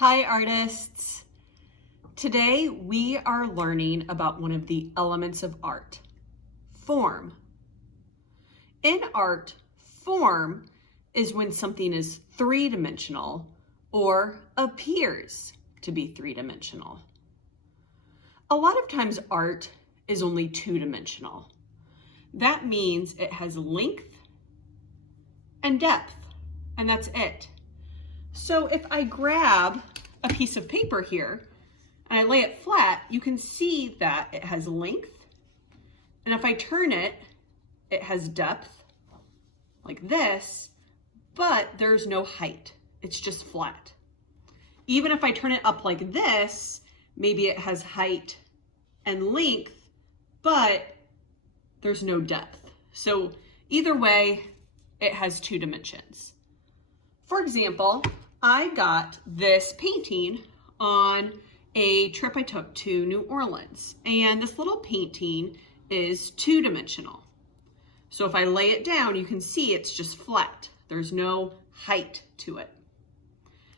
Hi artists! Today we are learning about one of the elements of art, form. In art, form is when something is three-dimensional or appears to be three-dimensional. A lot of times art is only two-dimensional. That means it has length and depth, and that's it. So if I grab a piece of paper here and I lay it flat, you can see that it has length. And if I turn it, it has depth like this, but there's no height. It's just flat. Even if I turn it up like this, maybe it has height and length, but there's no depth. So either way, it has two dimensions. For example, I got this painting on a trip I took to New Orleans, and this little painting is two-dimensional. So if I lay it down, you can see it's just flat. There's no height to it.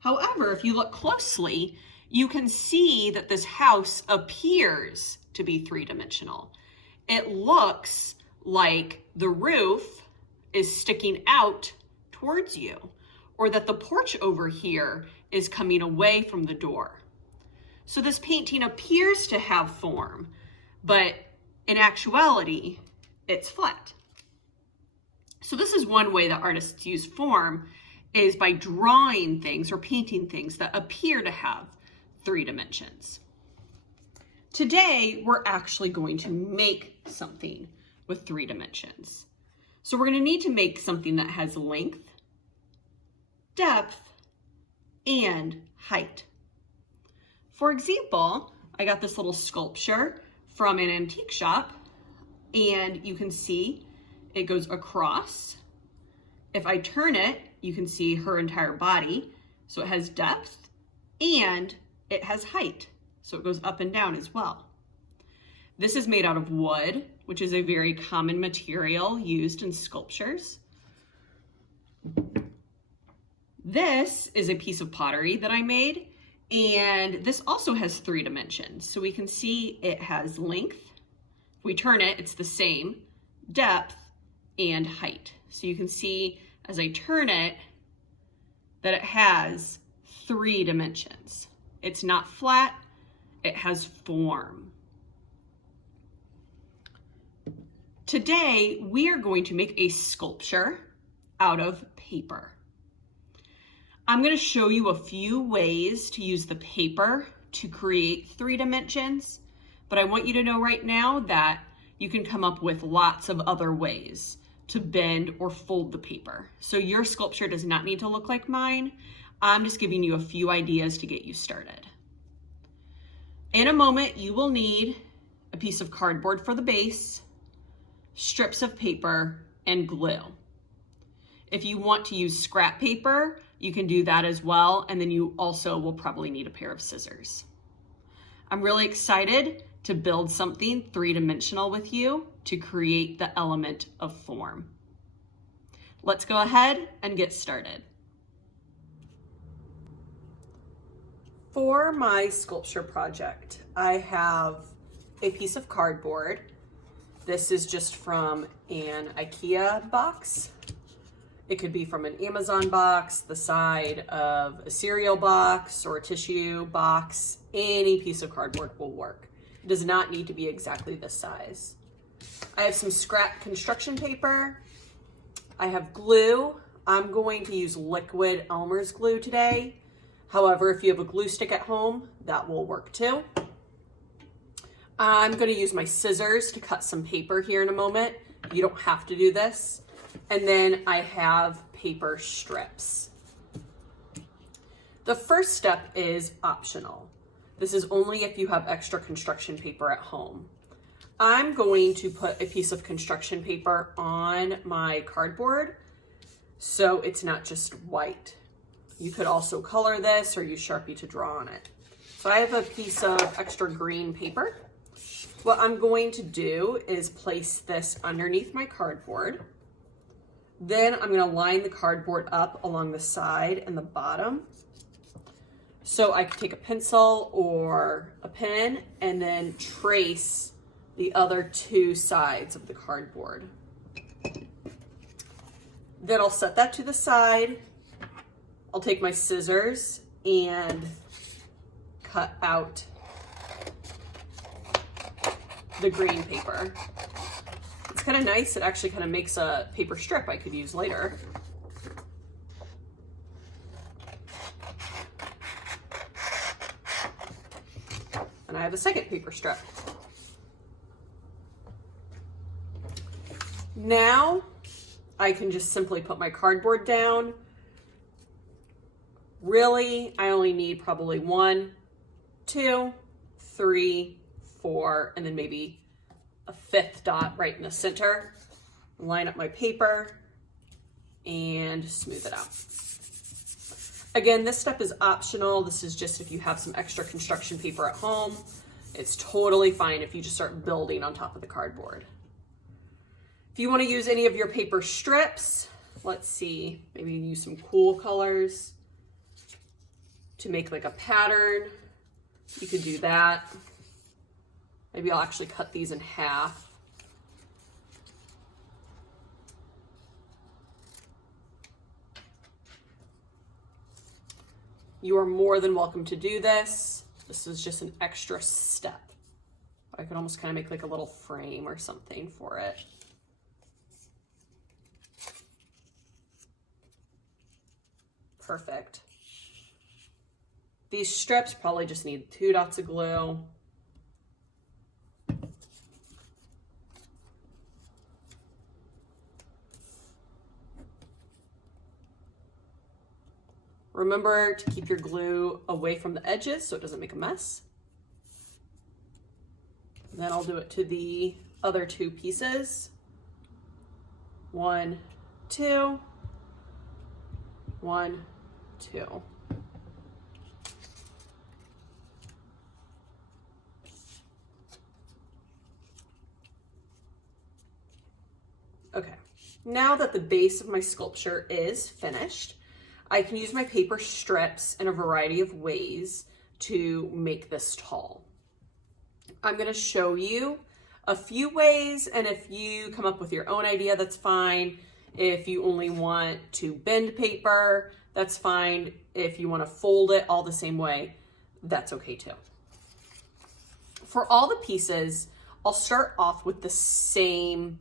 However, if you look closely, you can see that this house appears to be three-dimensional. It looks like the roof is sticking out towards you, or that the porch over here is coming away from the door. So this painting appears to have form, but in actuality, it's flat. So this is one way that artists use form, is by drawing things or painting things that appear to have three dimensions. Today, we're actually going to make something with three dimensions. So we're going to need to make something that has length, depth, and height. For example, I got this little sculpture from an antique shop, and you can see it goes across. If I turn it, you can see her entire body. So it has depth and it has height. So it goes up and down as well. This is made out of wood, which is a very common material used in sculptures. This is a piece of pottery that I made, and this also has three dimensions. So we can see it has length. If we turn it, it's the same, depth and height. So you can see as I turn it that it has three dimensions. It's not flat, it has form. Today, we are going to make a sculpture out of paper. I'm going to show you a few ways to use the paper to create three dimensions, but I want you to know right now that you can come up with lots of other ways to bend or fold the paper. So your sculpture does not need to look like mine. I'm just giving you a few ideas to get you started. In a moment, you will need a piece of cardboard for the base, strips of paper, and glue. If you want to use scrap paper, you can do that as well, and then you also will probably need a pair of scissors. I'm really excited to build something three-dimensional with you to create the element of form. Let's go ahead and get started. For my sculpture project, I have a piece of cardboard. This is just from an IKEA box. It could be from an Amazon box, the side of a cereal box or a tissue box. Any piece of cardboard will work. It does not need to be exactly this size. I have some scrap construction paper. I have glue. I'm going to use liquid Elmer's glue today. However, if you have a glue stick at home, that will work too. I'm going to use my scissors to cut some paper here in a moment. You don't have to do this. And then I have paper strips. The first step is optional. This is only if you have extra construction paper at home. I'm going to put a piece of construction paper on my cardboard so it's not just white. You could also color this or use Sharpie to draw on it. So I have a piece of extra green paper. What I'm going to do is place this underneath my cardboard. Then I'm going to line the cardboard up along the side and the bottom So I could take a pencil or a pen and then trace the other two sides of the cardboard. Then I'll set that to the side. I'll take my scissors and cut out the green paper. It's kind of nice. It actually kind of makes a paper strip I could use later. And I have a second paper strip. Now I can just simply put my cardboard down. Really, I only need probably 1, 2, 3, 4, and then maybe a 5th dot right in the center. Line up my paper and smooth it out. Again, this step is optional. This is just if you have some extra construction paper at home. It's totally fine if you just start building on top of the cardboard. If you want to use any of your paper strips, let's see, maybe use some cool colors to make like a pattern. You could do that. Maybe I'll actually cut these in half. You are more than welcome to do this. This is just an extra step. I could almost kind of make like a little frame or something for it. Perfect. These strips probably just need 2 dots of glue. Remember to keep your glue away from the edges so it doesn't make a mess. And then I'll do it to the other 2 pieces. 1, 2, 1, 2. Okay, now that the base of my sculpture is finished, I can use my paper strips in a variety of ways to make this tall. I'm going to show you a few ways, and if you come up with your own idea, that's fine. If you only want to bend paper, that's fine. If you want to fold it all the same way, that's okay too. For all the pieces, I'll start off with the same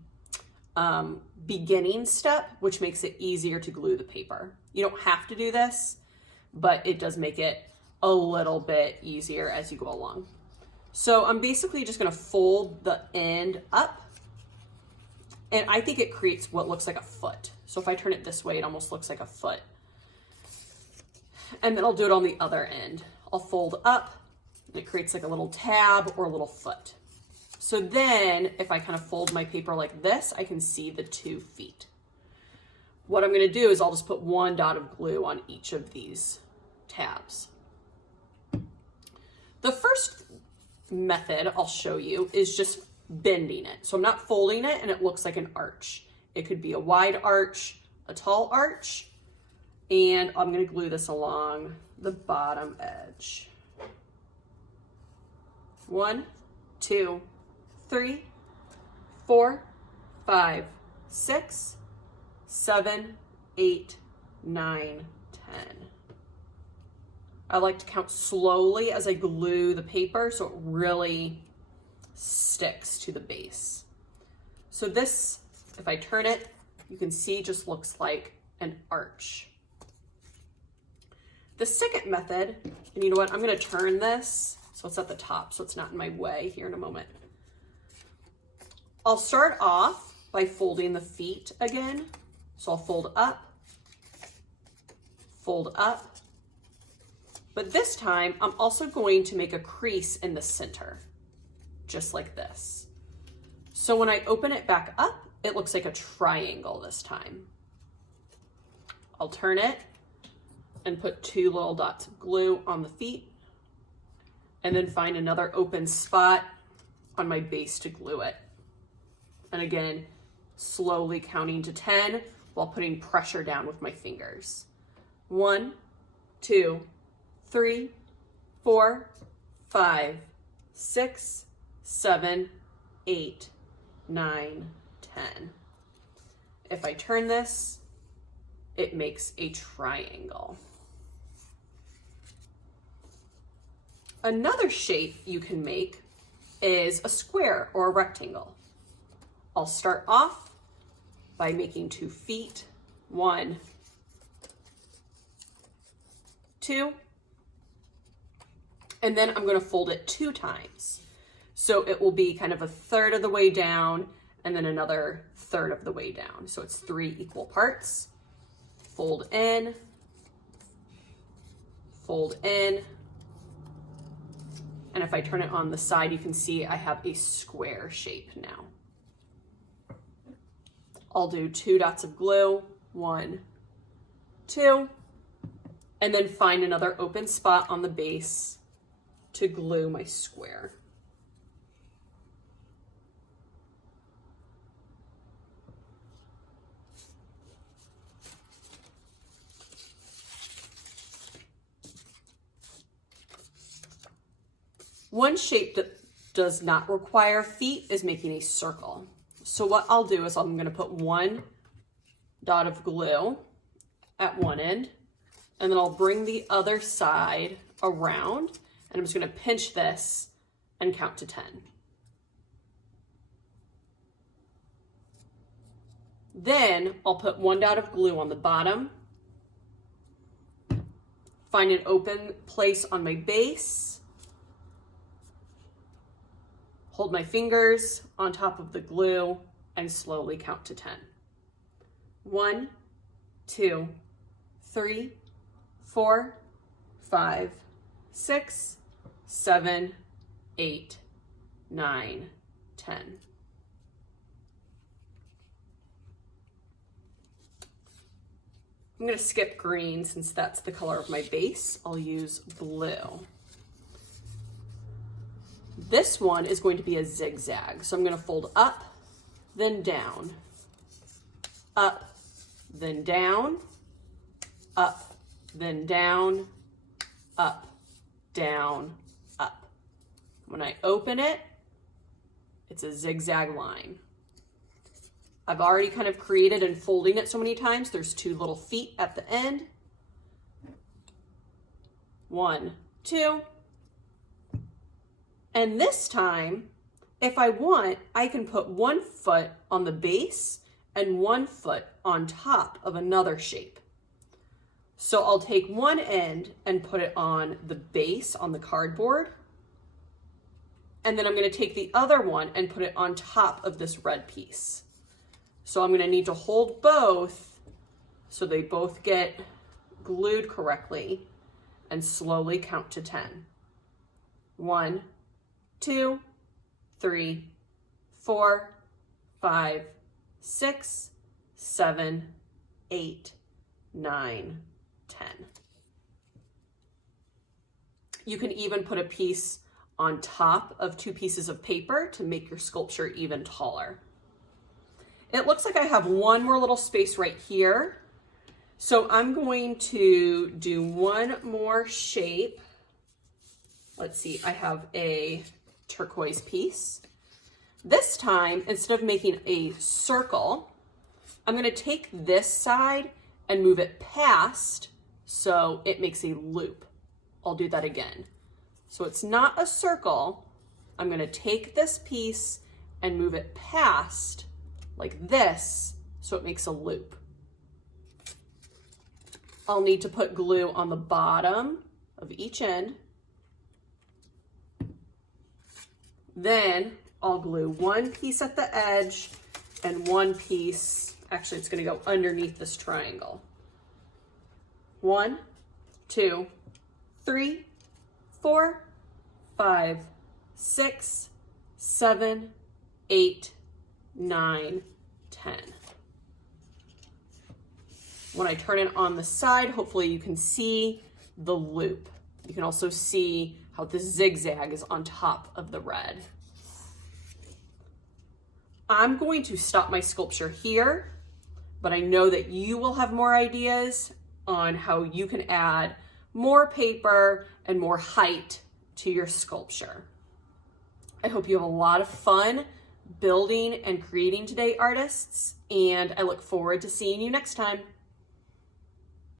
beginning step, which makes it easier to glue the paper. You don't have to do this, but it does make it a little bit easier as you go along. So I'm basically just going to fold the end up, and I think it creates what looks like a foot. So if I turn it this way, it almost looks like a foot. And then I'll do it on the other end. I'll fold up, and it creates like a little tab or a little foot. So then if I kind of fold my paper like this, I can see the 2 feet. What I'm going to do is I'll just put 1 dot of glue on each of these tabs. The first method I'll show you is just bending it. So I'm not folding it and it looks like an arch. It could be a wide arch, a tall arch, and I'm going to glue this along the bottom edge. 1, 2, 3, 4, 5, 6, 7, 8, 9, 10. I like to count slowly as I glue the paper so it really sticks to the base. So this, if I turn it, you can see just looks like an arch. The second method, and you know what, I'm going to turn this so it's at the top so it's not in my way here in a moment. I'll start off by folding the feet again. So I'll fold up, but this time I'm also going to make a crease in the center, just like this. So when I open it back up, it looks like a triangle this time. I'll turn it and put 2 little dots of glue on the feet, and then find another open spot on my base to glue it. And again, slowly counting to 10 while putting pressure down with my fingers. 1, 2, 3, 4, 5, 6, 7, 8, 9, 10. If I turn this, it makes a triangle. Another shape you can make is a square or a rectangle. I'll start off by making 2 feet. 1, 2, and then I'm going to fold it 2 times. So it will be kind of a third of the way down and then another third of the way down. So it's 3 equal parts. Fold in, and if I turn it on the side, you can see I have a square shape now. I'll do 2 dots of glue, 1, 2, and then find another open spot on the base to glue my square. One shape that does not require feet is making a circle. So what I'll do is I'm going to put 1 dot of glue at one end, and then I'll bring the other side around, and I'm just going to pinch this and count to 10. Then I'll put 1 dot of glue on the bottom, find an open place on my base, hold my fingers on top of the glue, and slowly count to 10. 1, 2, 3, 4, 5, 6, 7, 8, 9, 10. I'm going to skip green since that's the color of my base. I'll use blue. This one is going to be a zigzag. So I'm going to fold up, then down, up, then down, up, then down, up, down, up. When I open it, it's a zigzag line. I've already kind of created and folding it so many times. There's 2 little feet at the end. 1, 2. And this time, if I want, I can put 1 foot on the base and 1 foot on top of another shape. So I'll take one end and put it on the base on the cardboard. And then I'm going to take the other one and put it on top of this red piece. So I'm going to need to hold both so they both get glued correctly and slowly count to 10. 1, 2, 3, 4, 5, 6, 7, 8, 9, 10. You can even put a piece on top of 2 pieces of paper to make your sculpture even taller. It looks like I have one more little space right here. So I'm going to do one more shape. Let's see, I have a turquoise piece. This time, instead of making a circle, I'm going to take this side and move it past so it makes a loop. I'll do that again. So it's not a circle. I'm going to take this piece and move it past like this so it makes a loop. I'll need to put glue on the bottom of each end. Then I'll glue 1 piece at the edge and 1 piece, actually it's going to go underneath this triangle. 1, 2, 3, 4, 5, 6, 7, 8, 9, 10. When I turn it on the side, hopefully you can see the loop. You can also see how this zigzag is on top of the red. I'm going to stop my sculpture here, but I know that you will have more ideas on how you can add more paper, and more height to your sculpture. I hope you have a lot of fun building and creating today, artists, and I look forward to seeing you next time.